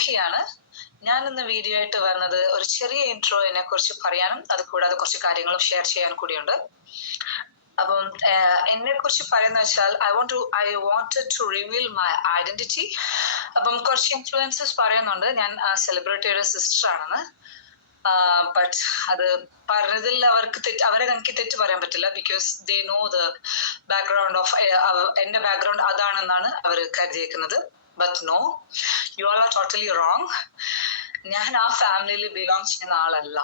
റൂഹിയാണ്. ഞാൻ ഇന്ന് വീഡിയോ ആയിട്ട് വന്നത് ഒരു ചെറിയ ഇൻട്രോനെ കുറിച്ച് പറയാനും അത് കൂടാതെ കുറച്ച് കാര്യങ്ങളും ഷെയർ ചെയ്യാൻ കൂടിയുണ്ട്. അപ്പം എന്നെ കുറിച്ച് പറയുന്ന വെച്ചാൽ I wanted to reveal my identity. അപ്പം കുറച്ച് ഇൻഫ്ലുവൻസസ് പറയുന്നുണ്ട് ഞാൻ സെലിബ്രിറ്റിയുടെ സിസ്റ്റർ ആണെന്ന്. ബട്ട് അത് പറഞ്ഞതിൽ അവരെ എനിക്ക് തെറ്റ് പറയാൻ പറ്റില്ല. Because they know the background of എന്റെ ബാക്ക്ഗ്രൗണ്ട് അതാണെന്നാണ് അവർ കരുതിയേക്കുന്നത്. But no, you are totally wrong. ഞാൻ ആ ഫാമിലിയിൽ ബിലോങ് ചെയ്യുന്ന ആളല്ല.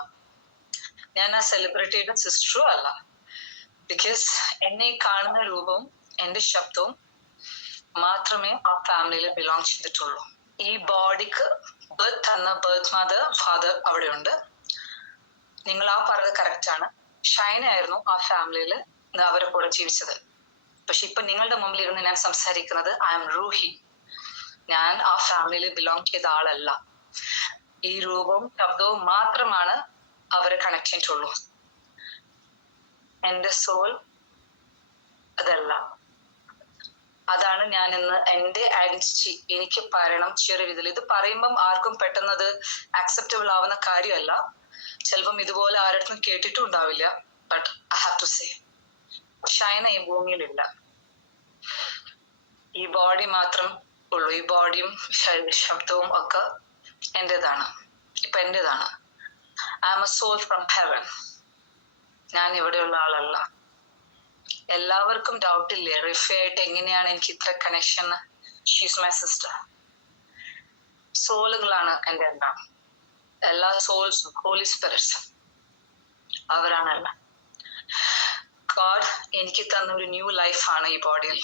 ഞാൻ ആ സെലിബ്രിറ്റിയുടെ സിസ്റ്ററും അല്ല. ബിക്കോസ് എന്നെ കാണുന്ന രൂപവും എന്റെ ശബ്ദവും മാത്രമേ ആ ഫാമിലിയിൽ ബിലോങ് ചെയ്തിട്ടുള്ളൂ. ഈ ബോഡിക്ക് ബർത്ത് മദർ ഫാദർ അവിടെയുണ്ട്. നിങ്ങൾ ആ പറഞ്ഞത് കറക്റ്റ് ആണ്. ഷൈന ആയിരുന്നു ആ ഫാമിലിയിൽ അവരെ കൂടെ ജീവിച്ചത്. പക്ഷെ ഇപ്പൊ നിങ്ങളുടെ മുമ്പിൽ ഇരുന്ന് ഞാൻ സംസാരിക്കുന്നത് ഐ എം റൂഹി. ഞാൻ ആ ഫാമിലിയിൽ ബിലോങ് ചെയ്ത ആളല്ല. ഈ രൂപവും ശബ്ദവും മാത്രമാണ് അവരെ കണക്ട് ചെയ്തിട്ടുള്ളൂ. എന്റെ സോൾ അതല്ല. അതാണ് ഞാൻ ഇന്ന് എന്റെ ഐഡന്റിറ്റി എനിക്ക് പറയണം ചെറിയ രീതിയിൽ. ഇത് പറയുമ്പം ആർക്കും പെട്ടെന്നത് ആക്സെപ്റ്റബിൾ ആവുന്ന കാര്യമല്ല. ചിലപ്പം ഇതുപോലെ ആരുടെ കേട്ടിട്ടും ഉണ്ടാവില്ല. But I have to say, Shaina ഈ ഭൂമിയിലില്ല. ഈ ബോഡി മാത്രം ഉള്ളൂ. ഈ ബോഡിയും ശബ്ദവും ഒക്കെ എന്റേതാണ്. ഇപ്പൊ എന്റേതാണ്. I am a soul from heaven. ഞാൻ ഇവിടെയുള്ള ആളല്ല. എല്ലാവർക്കും ഡൗട്ട് ഇല്ലേ റിഫയായിട്ട് എങ്ങനെയാണ് എനിക്ക് ഇത്ര കണക്ഷൻ? She's my sister. സോളുകളാണ് എന്റെ എല്ലാം. എല്ലാ സോൾസും ഹോളി സ്പിരിറ്റ്സും അവരാണല്ല. ഗോഡ് എനിക്ക് തന്ന ഒരു ന്യൂ ലൈഫാണ് ഈ ബോഡിയിൽ.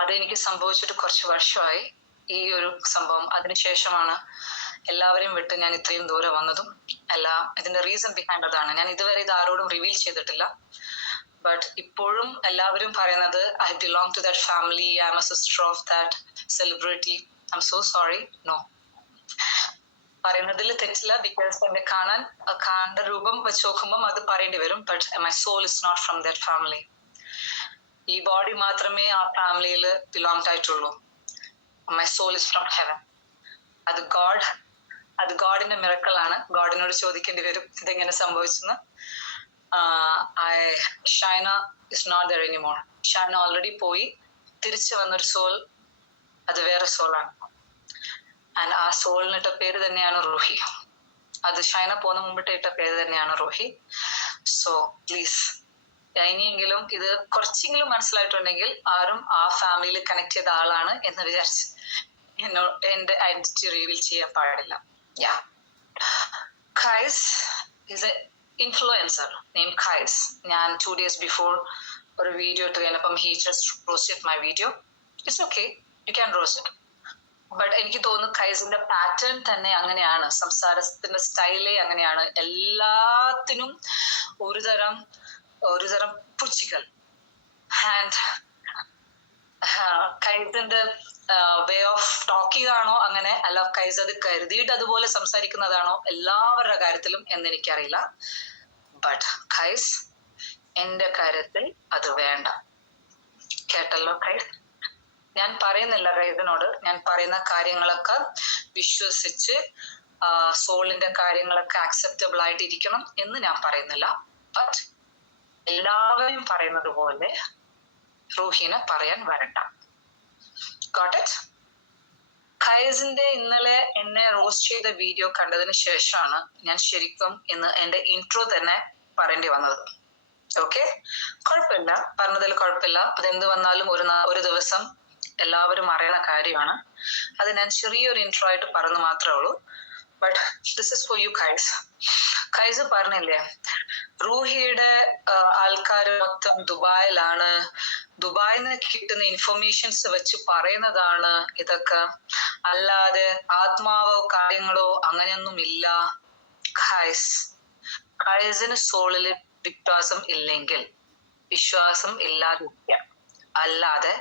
അതെനിക്ക് സംഭവിച്ചിട്ട് കുറച്ച് വർഷമായി ഈ ഒരു സംഭവം. അതിനുശേഷമാണ് എല്ലാവരെയും വിട്ട് ഞാൻ ഇത്രയും ദൂരെ വന്നതും എല്ലാം. ഇതിന്റെ റീസൺ ബിഹൈൻഡ് അതാണ്. ഞാൻ ഇതുവരെ ഇത് ആരോടും റിവീൽ ചെയ്തിട്ടില്ല. ബട്ട് ഇപ്പോഴും എല്ലാവരും പറയുന്നത് I belong to that family, I am a sister of that celebrity. I am so sorry. No, പറയുന്നതിൽ തെറ്റില്ല. ബിക്കോസ് എന്നെ കാണേണ്ട രൂപം വെച്ച് നോക്കുമ്പോൾ അത് പറയേണ്ടി വരും. But my soul is not from that family. ഈ ബോഡി മാത്രമേ ആ ഫാമിലിയിൽ ബിലോങ് ആയിട്ടുള്ളൂ. My soul is from heaven. അത് ഗോഡിന്റെ മിറക്കിളാണ്. ഗോഡിനോട് ചോദിക്കേണ്ടി വരും ഇതെങ്ങനെ സംഭവിച്ചെന്ന്. Shaina is not there anymore. Shaina already പോയി. തിരിച്ചു വന്നൊരു സോൾ, അത് വേറെ സോളാണ്. ആൻഡ് ആ സോളിനിട്ട പേര് തന്നെയാണ് റൂഹി. അത് ഷൈന പോകുന്ന മുമ്പിട്ട് ഇട്ട പേര് തന്നെയാണ് റൂഹി. സോ പ്ലീസ്, ഇനിയെങ്കിലും ഇത് കുറച്ചെങ്കിലും മനസ്സിലായിട്ടുണ്ടെങ്കിൽ ആരും ആ ഫാമിലിയിൽ കണക്ട് ചെയ്ത ആളാണ് എന്ന് വിചാരിച്ച് എന്റെ ഐഡന്റിറ്റി റിവീൽ ചെയ്യാൻ പാടില്ല. Yeah. Kais is an influencer named Kais. ഞാൻ 2 days before ഒരു വീഡിയോ ഇട്ട് കഴിഞ്ഞപ്പം he just roasted my video. It's okay, you can roast it. But എനിക്ക് തോന്നുന്നു കൈസിന്റെ പാറ്റേൺ തന്നെ അങ്ങനെയാണ്. സംസാരത്തിന്റെ സ്റ്റൈലേ അങ്ങനെയാണ്. എല്ലാത്തിനും ഒരു തരം പുച്ചിക്കൽ. ആൻഡ് കൈസിന്റെ വേ ഓഫ് ടോക്കിംഗ് ആണോ അങ്ങനെ, അല്ല കൈസ് അത് കരുതിയിട്ട് അതുപോലെ സംസാരിക്കുന്നതാണോ എല്ലാവരുടെ കാര്യത്തിലും എന്നെനിക്കറിയില്ല. ബട്ട് കൈസ് എന്റെ കാര്യത്തിൽ അത് വേണ്ട. കേട്ടല്ലോ കൈസ്? ഞാൻ പറയുന്നില്ല കൈസിനോട് ഞാൻ പറയുന്ന കാര്യങ്ങളൊക്കെ വിശ്വസിച്ച് സോളിന്റെ കാര്യങ്ങളൊക്കെ ആക്സെപ്റ്റബിൾ ആയിട്ടിരിക്കണം എന്ന് ഞാൻ പറയുന്നില്ല. ബട്ട് എല്ലാവരും പറയുന്നത് പോലെ റൂഹിനെ പറയാൻ വരണ്ട. Got it? കൈസിന്റെ ഇന്നലെ എന്നെ റോസ്റ്റ് ചെയ്ത വീഡിയോ കണ്ടതിന് ശേഷമാണ് ഞാൻ ശരിക്കും ഇന്ന് എന്റെ ഇൻട്രോ തന്നെ പറയേണ്ടി വന്നത്. ഓക്കെ, കുഴപ്പമില്ല, പറഞ്ഞതിൽ കുഴപ്പമില്ല. അതെന്ത് വന്നാലും ഒരു ദിവസം എല്ലാവരും അറിയുന്ന കാര്യമാണ്. അത് ഞാൻ ചെറിയൊരു ഇൻട്രോ ആയിട്ട് പറഞ്ഞു മാത്രമേ ഉള്ളൂ. But this is for you guys. Guys പറഞ്ഞില്ലേ റൂഹിയുടെ ആൾക്കാർ മൊത്തം ദുബായിലാണ്, ദുബായിൽ നിന്ന് കിട്ടുന്ന ഇൻഫർമേഷൻസ് വെച്ച് പറയുന്നതാണ് ഇതൊക്കെ, അല്ലാതെ ആത്മാവോ കാര്യങ്ങളോ അങ്ങനെയൊന്നും ഇല്ല. കൈസിന് സോളില് വിശ്വാസം ഇല്ലാതിരിക്കുക. അല്ലാതെ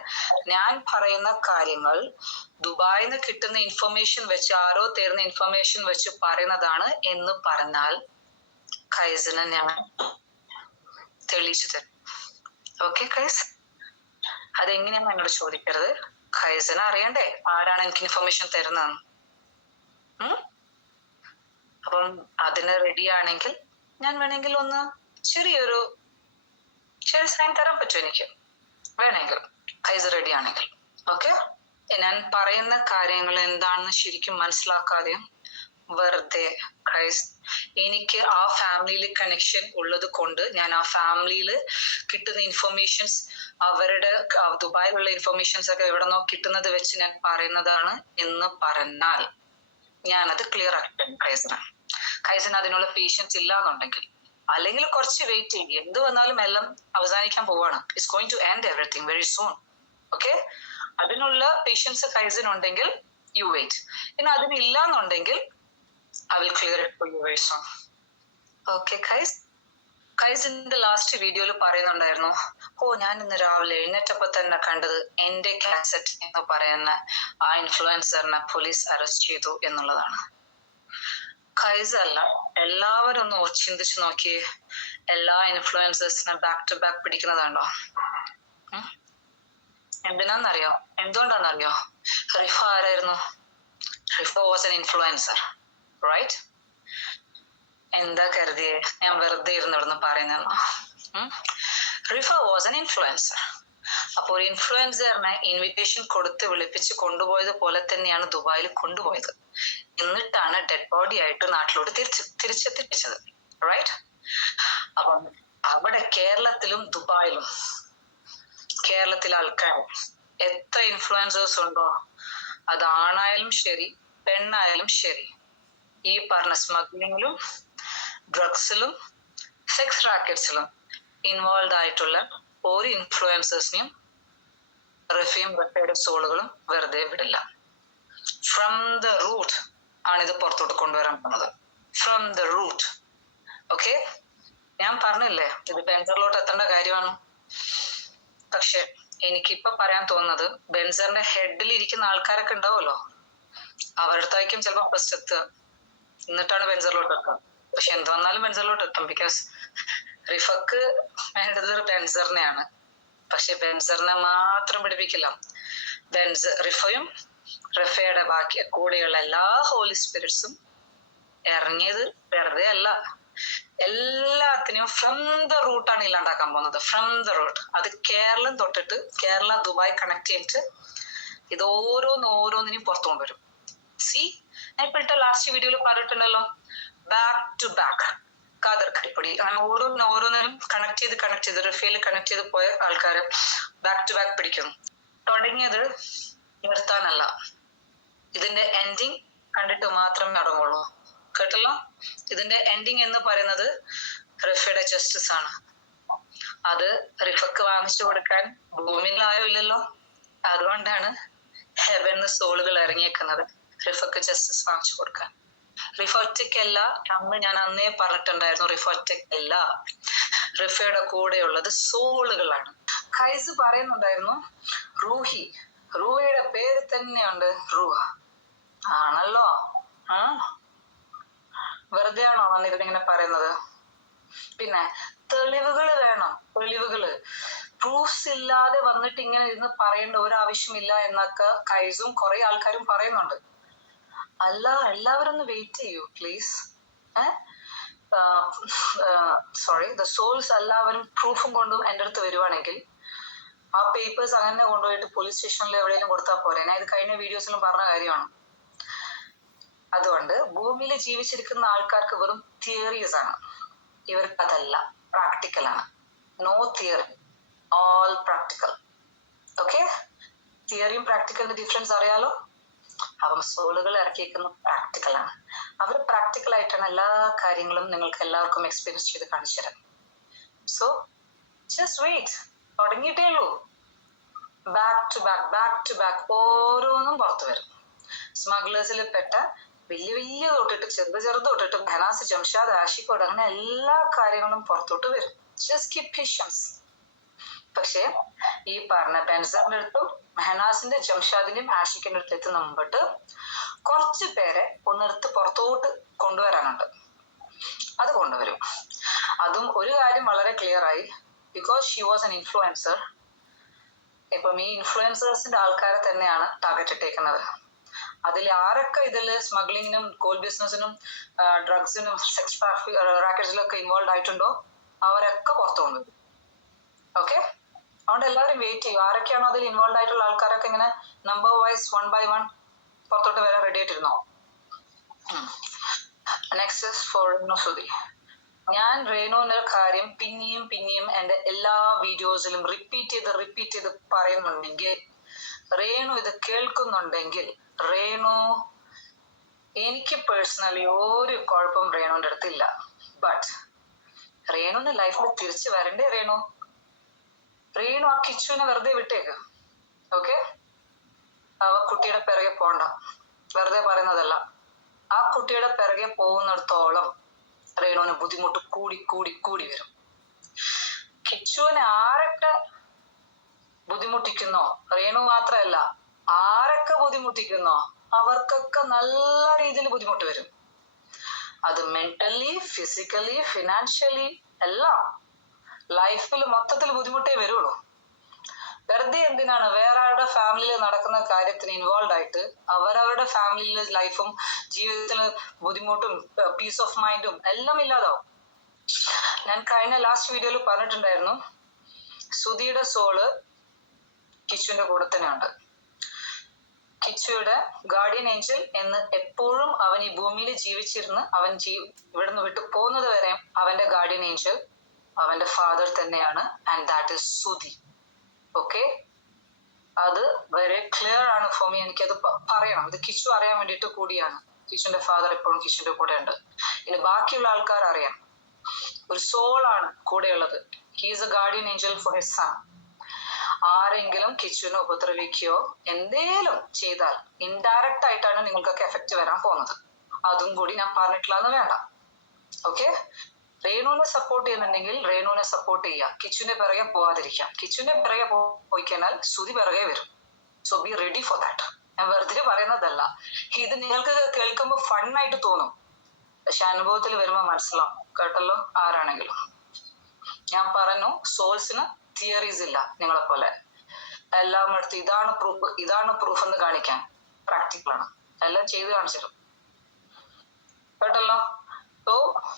ഞാൻ പറയുന്ന കാര്യങ്ങൾ ദുബായിൽ നിന്ന് കിട്ടുന്ന ഇൻഫർമേഷൻ വെച്ച് ആരോ തരുന്ന ഇൻഫർമേഷൻ വെച്ച് പറയുന്നതാണ് എന്ന് പറഞ്ഞാൽ കൈസിന് ഞാൻ തെളിയിച്ചു തരും. ഓക്കെ കൈസ്? അതെങ്ങനെയാന്ന് എന്നോട് ചോദിക്കരുത്. കൈസിന് അറിയണ്ടേ ആരാണ് എനിക്ക് ഇൻഫർമേഷൻ തരുന്നതെന്ന്. അപ്പം അതിന് റെഡി ആണെങ്കിൽ ഞാൻ വേണമെങ്കിൽ ഒന്ന് ചെറിയൊരു സൈൻ തരാൻ പറ്റും എനിക്ക് വേണമെങ്കിൽ, കൈസ് റെഡി ആണെങ്കിൽ. ഓക്കെ, ഞാൻ പറയുന്ന കാര്യങ്ങൾ എന്താണെന്ന് ശരിക്കും മനസ്സിലാക്കാതെയും വെറുതെ കൈസ് എനിക്ക് ആ ഫാമിലിയിൽ കണക്ഷൻ ഉള്ളത് കൊണ്ട് ഞാൻ ആ ഫാമിലിയിൽ കിട്ടുന്ന ഇൻഫർമേഷൻസ്, അവരുടെ ദുബായിലുള്ള ഇൻഫർമേഷൻസ് ഒക്കെ എവിടെ നിന്നോ കിട്ടുന്നത് വെച്ച് ഞാൻ പറയുന്നതാണ് എന്ന് പറഞ്ഞാൽ ഞാനത് ക്ലിയർ ആക്കിയിട്ടുണ്ട് കൈസിന് അതിനുള്ള പേഷ്യൻസ് ഇല്ല എന്നുണ്ടെങ്കിൽ, അല്ലെങ്കിൽ കുറച്ച് വെയിറ്റ് ചെയ്യും. എന്ത് വന്നാലും എല്ലാം അവസാനിക്കാൻ പോവാണ്. It's going to end everything very soon. Okay, അതിനുള്ള പേഷ്യൻസ് കൈസിനുണ്ടെങ്കിൽ യു വെയിറ്റ്. ഇനി അതിനില്ല എന്നുണ്ടെങ്കിൽ I will clear it for you very soon. Okay, കൈസിന്റെ ലാസ്റ്റ് വീഡിയോയിൽ പറയുന്നുണ്ടായിരുന്നു, ഞാൻ ഇന്ന് രാവിലെ എഴുന്നേറ്റപ്പോ തന്നെ കണ്ടത് എന്റെ കാസറ്റ് എന്ന് പറയുന്ന ആ ഇൻഫ്ലുവൻസറിനെ പോലീസ് അറസ്റ്റ് ചെയ്തു എന്നുള്ളതാണ്. കൈസ് അല്ല, എല്ലാവരും ഒന്ന് ചിന്തിച്ചു നോക്കിയേ, എല്ലാ ഇൻഫ്ലുവൻസേഴ്സിനെ ബാക്ക് ടു ബാക്ക് പിടിക്കുന്നതാണോ? എന്തുകൊണ്ടാണെന്നറിയോ? റിഫ ആരായിരുന്നു? Rifa was an influencer, right? എന്താ കരുതിയേ ഞാൻ വെറുതെ ഇരുന്നിവിടുന്ന് പറയുന്ന? Rifa was an influencer. അപ്പൊ ഒരു ഇൻഫ്ലുവൻസറിനെ ഇൻവിറ്റേഷൻ കൊടുത്ത് വിളിപ്പിച്ച് കൊണ്ടുപോയത് പോലെ തന്നെയാണ് ദുബായിൽ കൊണ്ടുപോയത്. എന്നിട്ടാണ് ഡെഡ് ബോഡി ആയിട്ട് നാട്ടിലോട്ട് തിരിച്ചെത്തിച്ചത്, റൈറ്റ്? അപ്പം അവിടെ കേരളത്തിലും ദുബായിലും കേരളത്തിലെ ആൾക്കാർ എത്ര ഇൻഫ്ലുവൻസേഴ്സ് ഉണ്ടോ, അത് ആണായാലും ശരി പെണ്ണായാലും ശരി, ഈ പറഞ്ഞ സ്മഗ്ലിങ്ങിലും ഡ്രഗ്സിലും സെക്സ് റാക്കറ്റ്സിലും ഇൻവോൾവ് ആയിട്ടുള്ള ഒരു ഇൻഫ്ലുവൻസേഴ്സിനെയും റഫയുടെ സോളുകളും വെറുതെ വിടില്ല. ഫ്രം ദ റൂട്ട് ആണിത് പുറത്തോട്ട് കൊണ്ടുവരാൻ പോകുന്നത്. From the root. ഓക്കെ, ഞാൻ പറഞ്ഞില്ലേ ഇത് ബെൻസറിലോട്ട് എത്തേണ്ട കാര്യമാണ്. പക്ഷെ എനിക്കിപ്പൊ പറയാൻ തോന്നുന്നത്, ബെൻസറിന്റെ ഹെഡിൽ ഇരിക്കുന്ന ആൾക്കാരൊക്കെ ഉണ്ടാവുമല്ലോ, അവരുടെ അടുത്തായിരിക്കും ചിലപ്പോ ഫസ്റ്റ് എത്തുക, എന്നിട്ടാണ് ബെൻസറിലോട്ട് എത്തുക. പക്ഷെ എന്ത് വന്നാലും ബെൻസറിലോട്ട് എത്തും. ബിക്കോസ് റിഫക്ക് വേണ്ടത് ബെൻസറിനെയാണ്. പക്ഷെ ബെൻസറിനെ മാത്രം പിടിപ്പിക്കില്ല. റിഫയും റിഫയുടെ ബാക്കി കൂടെയുള്ള എല്ലാ ഹോളി സ്പിരിറ്റ്സും ഇറങ്ങിയത് വെറുതെ അല്ല. എല്ലാത്തിനെയും ഫ്രം ദ റൂട്ടാണ് ഇല്ലാണ്ടാക്കാൻ പോകുന്നത്. From the root. അത് കേരളം തൊട്ടിട്ട് കേരള ദുബായ് കണക്ട് ചെയ്തിട്ട് ഇത് ഓരോന്നിനെയും പുറത്തു കൊണ്ടുവരും. ഞാൻ ഇപ്പോഴത്തെ ലാസ്റ്റ് വീഡിയോയിൽ പറഞ്ഞിട്ടുണ്ടല്ലോ, ബാക്ക് ടു ബാക്ക് ഖാദർ കരിപ്പൊടി, അങ്ങനെ ഓരോന്നിനും കണക്ട് ചെയ്ത് റിഫയിൽ കണക്ട് ചെയ്ത് പോയ ആൾക്കാര് ബാക്ക് ടു ബാക്ക് പിടിക്കുന്നു. തുടങ്ങിയത് നിർത്താനല്ല, ഇതിന്റെ എൻഡിങ് കണ്ടിട്ട് മാത്രമേ അടങ്ങുള്ളൂ. കേട്ടല്ലോ? ഇതിന്റെ എൻഡിങ് എന്ന് പറയുന്നത് റിഫയുടെ ജസ്റ്റിസ് ആണ്. അത് റിഫക്ക് വാങ്ങിച്ചു കൊടുക്കാൻ ഭൂമിയിൽ ആരും ഇല്ലല്ലോ. അതുകൊണ്ടാണ് ഹെവന് സോളുകൾ ഇറങ്ങിയേക്കുന്നത്, റിഫക്ക് ജസ്റ്റിസ് വാങ്ങിച്ചു കൊടുക്കാൻ. റിഫ ഒറ്റയ്ക്കല്ല, ഞാൻ അന്നേ പറഞ്ഞിട്ടുണ്ടായിരുന്നു, റിഫ ഒറ്റയ്ക്കല്ല, റിഫയുടെ കൂടെയുള്ളത് സോളുകളാണ്. ഖൈസ് പറയുന്നുണ്ടായിരുന്നു റൂഹിയുടെ പേര് തന്നെയുണ്ട് റൂഹ ആണല്ലോ. വെറുതെ ആണോ വന്നിരുന്നിങ്ങനെ പറയുന്നത്? പിന്നെ തെളിവുകൾ വേണം, തെളിവുകള്. പ്രൂഫ്സ് ഇല്ലാതെ വന്നിട്ട് ഇങ്ങനെ ഇരുന്ന് പറയേണ്ട ഒരു ആവശ്യമില്ല എന്നൊക്കെ ഖൈസും കുറെ ആൾക്കാരും പറയുന്നുണ്ട്. അല്ല, എല്ലാവരും ഒന്ന് വെയിറ്റ് ചെയ്യൂ പ്ലീസ്. സോറി, ദ സോൾസ് എല്ലാവരും പ്രൂഫും കൊണ്ടും എൻ്റെ അടുത്ത് വരുവാണെങ്കിൽ ആ പേപ്പേഴ്സ് അങ്ങനെ കൊണ്ടുപോയിട്ട് പോലീസ് സ്റ്റേഷനിൽ എവിടെയെങ്കിലും കൊടുത്താൽ പോരെ. ഞാൻ ഇത് കഴിഞ്ഞ വീഡിയോസിലും പറഞ്ഞ കാര്യമാണ്. അതുകൊണ്ട് ഭൂമിയിൽ ജീവിച്ചിരിക്കുന്ന ആൾക്കാർക്ക് വെറും തിയറീസ് ആണ്, ഇവർക്ക് അതല്ല, പ്രാക്ടിക്കൽ ആണ്. No theory, all practical. Okay, തിയറിയും പ്രാക്ടിക്കലിന്റെ ഡിഫറൻസ് അറിയാലോ. അപ്പം സോളുകൾ ഇറക്കിയിരിക്കുന്ന പ്രാക്ടിക്കൽ ആണ്. അവർ പ്രാക്ടിക്കൽ ആയിട്ടാണ് എല്ലാ കാര്യങ്ങളും നിങ്ങൾക്ക് എല്ലാവർക്കും എക്സ്പീരിയൻസ് ചെയ്ത് കാണിച്ചു തരാം. So just wait. തുടങ്ങിയിട്ടേ ഉള്ളൂ. ബാക്ക് ടു ബാക്ക് ഓരോന്നും പുറത്തു വരും. സ്മഗ്ലേഴ്സിൽ പെട്ട വലിയ തൊട്ടിട്ട് ചെറുത് തൊട്ടിട്ട് മെഹനാസ്, ജംഷാദ്, ആഷിഖോട്, അങ്ങനെ എല്ലാ കാര്യങ്ങളും പുറത്തോട്ട് വരും. Just keep patience. പക്ഷെ ഈ പറഞ്ഞ ബെൻസറിന്റെ അടുത്തും മെഹനാസിന്റെ, ജംഷാദിന്റെയും ആഷിഖിന്റെ അടുത്ത് എത്തുന്ന മുമ്പിട്ട് കുറച്ച് പേരെ ഒന്നെടുത്ത് പുറത്തോട്ട് കൊണ്ടുവരാനുണ്ട്. അത് കൊണ്ടുവരും. അതും ഒരു കാര്യം വളരെ ക്ലിയർ ആയി, because she was an influencer. ഇപ്പം ഈ ഇൻഫ്ലുവൻസേഴ്സിന്റെ ആൾക്കാരെ തന്നെയാണ് ടാർഗറ്റ് ഇട്ടേക്കുന്നത്. അതിൽ ആരൊക്കെ ഇതില് സ്മഗ്ലിങ്ങിനും ഗോൾഡ് ബിസിനസിനും ഡ്രഗ്സിനും സെക്സ് റാക്കറ്റ്സിലൊക്കെ ഇൻവോൾവ് ആയിട്ടുണ്ടോ അവരൊക്കെ പുറത്തു കൊണ്ടുവരും. ഓക്കെ, അതുകൊണ്ട് എല്ലാവരും വെയിറ്റ് ചെയ്യും. ആരൊക്കെയാണോ അതിൽ ഇൻവോൾവ് ആയിട്ടുള്ള ആൾക്കാരൊക്കെ ഇങ്ങനെ നമ്പർ വൈസ് 1 by 1 പുറത്തോട്ട് വരാൻ റെഡി ആയിട്ടിരുന്നോ. Next for Sudhi. ഞാൻ രേണുവിന്റെ കാര്യം പിന്നെയും പിന്നെയും എന്റെ എല്ലാ വീഡിയോസിലും റിപ്പീറ്റ് ചെയ്ത് പറയുന്നുണ്ടെങ്കിൽ, രേണു ഇത് കേൾക്കുന്നുണ്ടെങ്കിൽ, രേണു എനിക്ക് പേഴ്സണലി ഒരു കുഴപ്പം രേണുവിന്റെ അടുത്തില്ല. ബട്ട് രേണുവിന്റെ ലൈഫിൽ തിരിച്ചു വരണ്ടേ? രേണു ആ കിച്ചുവിനെ വെറുതെ വിട്ടേക്ക്. ഓക്കെ, അവ കുട്ടിയുടെ പിറകെ പോണ്ട, വെറുതെ പറയുന്നതല്ല. ആ കുട്ടിയുടെ പിറകെ പോകുന്നിടത്തോളം രേണുവിന് ബുദ്ധിമുട്ട് കൂടി വരും. കിച്ചുവിനെ ആരൊക്കെ ബുദ്ധിമുട്ടിക്കുന്നോ, രേണു മാത്രമല്ല ആരൊക്കെ ബുദ്ധിമുട്ടിക്കുന്നോ അവർക്കൊക്കെ നല്ല രീതിയിൽ ബുദ്ധിമുട്ട് വരും. അത് മെന്റലി, ഫിസിക്കലി, ഫിനാൻഷ്യലി എല്ലാം ലൈഫിൽ മൊത്തത്തിൽ ബുദ്ധിമുട്ടേ വരുള്ളൂ. വെറുതെ എന്തിനാണ് വേറെ ആരുടെ ഫാമിലിയിൽ നടക്കുന്ന കാര്യത്തിന് ഇൻവോൾവ് ആയിട്ട് അവരവരുടെ ഫാമിലിയിലെ ലൈഫും ജീവിതത്തില് ബുദ്ധിമുട്ടും പീസ് ഓഫ് മൈൻഡും എല്ലാം ഇല്ലാതാവും. ഞാൻ കഴിഞ്ഞ ലാസ്റ്റ് വീഡിയോയിൽ പറഞ്ഞിട്ടുണ്ടായിരുന്നു, സുധിയുടെ സോള് കിച്ചുവിന്റെ കൂടെ തന്നെയുണ്ട്. കിച്ചുയുടെ ഗാർഡിയൻ ഏഞ്ചൽ എന്ന് എപ്പോഴും അവൻ ഈ ഭൂമിയിൽ ജീവിച്ചിരുന്ന് അവൻ ഇവിടുന്ന് വിട്ടു പോകുന്നത് വരെ അവന്റെ ഗാർഡിയൻ ഏഞ്ചൽ അവന്റെ ഫാദർ തന്നെയാണ്. And that is Sudhi. Okay, അത് വെരി ക്ലിയർ ആണ് ഫോർ മീ. എനിക്കത് പറയണം. ഇത് കിച്ചു അറിയാൻ വേണ്ടിയിട്ട് കൂടിയാണ്. കിച്ചുവിന്റെ ഫാദർ എപ്പോഴും കിച്ചുവിന്റെ കൂടെ ഉണ്ട്. ഇനി ബാക്കിയുള്ള ആൾക്കാർ അറിയാം, ഒരു സോളാണ് കൂടെയുള്ളത്. He's A guardian Angel for his son. ആരെങ്കിലും കിച്ചുവിനെ ഉപദ്രവിക്കുകയോ എന്തേലും ചെയ്താൽ ഇൻഡയറക്റ്റ് ആയിട്ടാണ് നിങ്ങൾക്കൊക്കെ എഫക്റ്റ് വരാൻ പോകുന്നത്. അതും കൂടി ഞാൻ പറഞ്ഞിട്ടില്ല എന്ന് വേണ്ട. ഓക്കെ, രേണുവിനെ സപ്പോർട്ട് ചെയ്യുന്നുണ്ടെങ്കിൽ രേണുവിനെ സപ്പോർട്ട് ചെയ്യുക, കിച്ചുവിന്റെ പിറകെ പോവാതിരിക്കാം. കിച്ചുവിന്റെ പിറകെ പോയി കഴിഞ്ഞാൽ സുധി പിറകെ വരും. So be ready for that. ഞാൻ വെറുതെ പറയുന്നതല്ല. ഇത് നിങ്ങൾക്ക് കേൾക്കുമ്പോൾ ഫണ്ണായിട്ട് തോന്നും, പക്ഷെ അനുഭവത്തിൽ വരുമ്പോൾ മനസ്സിലാവും. കേട്ടല്ലോ ആരാണെങ്കിലും. ഞാൻ പറഞ്ഞു, സോൾസിന് തിയറീസ് ഇല്ല നിങ്ങളെ പോലെ. എല്ലാം എടുത്ത് ഇതാണ് പ്രൂഫ് എന്ന് കാണിക്കാൻ പ്രാക്ടിക്കലാണ്. എല്ലാം ചെയ്ത് കാണിച്ചു തരും. കേട്ടല്ലോ. So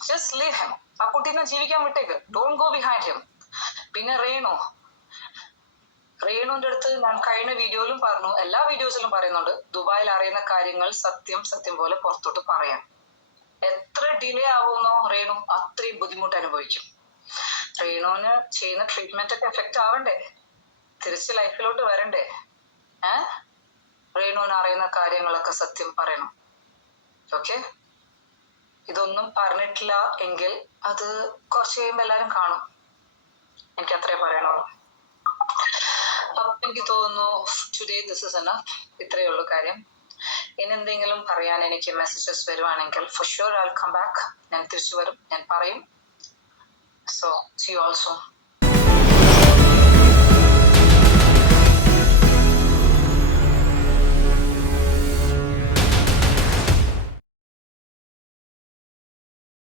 just leave him. ആ കുട്ടീനെ ജീവിക്കാൻ വിട്ടേക്ക്. Don't go behind him. പിന്നെ രേണുവിന്റെ അടുത്ത് ഞാൻ കഴിഞ്ഞ വീഡിയോയിലും പറഞ്ഞു, എല്ലാ വീഡിയോസിലും പറയുന്നുണ്ട്, ദുബായിൽ അറിയുന്ന കാര്യങ്ങൾ സത്യം പോലെ പുറത്തോട്ട് പറയാൻ. എത്ര ഡിലേ ആവുന്നോ രേണു അത്രയും ബുദ്ധിമുട്ട് അനുഭവിക്കും. രേണുവിന് ചെയ്യുന്ന ട്രീറ്റ്മെന്റ് ഒക്കെ എഫക്റ്റ് ആവണ്ടേ, തിരിച്ച് ലൈഫിലോട്ട് വരണ്ടേ? രേണുവിന് അറിയുന്ന കാര്യങ്ങളൊക്കെ സത്യം പറയണം. ഓക്കെ, ഇതൊന്നും പറഞ്ഞിട്ടില്ല എങ്കിൽ അത് കുറച്ച് കഴിയുമ്പോൾ എല്ലാരും കാണും. എനിക്ക് അത്രേ പറയാനുള്ളൂ. അപ്പൊ എനിക്ക് തോന്നുന്നു ടുഡേ ദിസ് ഇസ് എനഫ്. ഇത്രയേ ഉള്ളൂ കാര്യം. ഇനി എന്തെങ്കിലും പറയാൻ എനിക്ക് മെസ്സേജസ് വരുവാണെങ്കിൽ for sure I will come back. ഞാൻ തിരിച്ചു വരും, ഞാൻ പറയും. So see you also.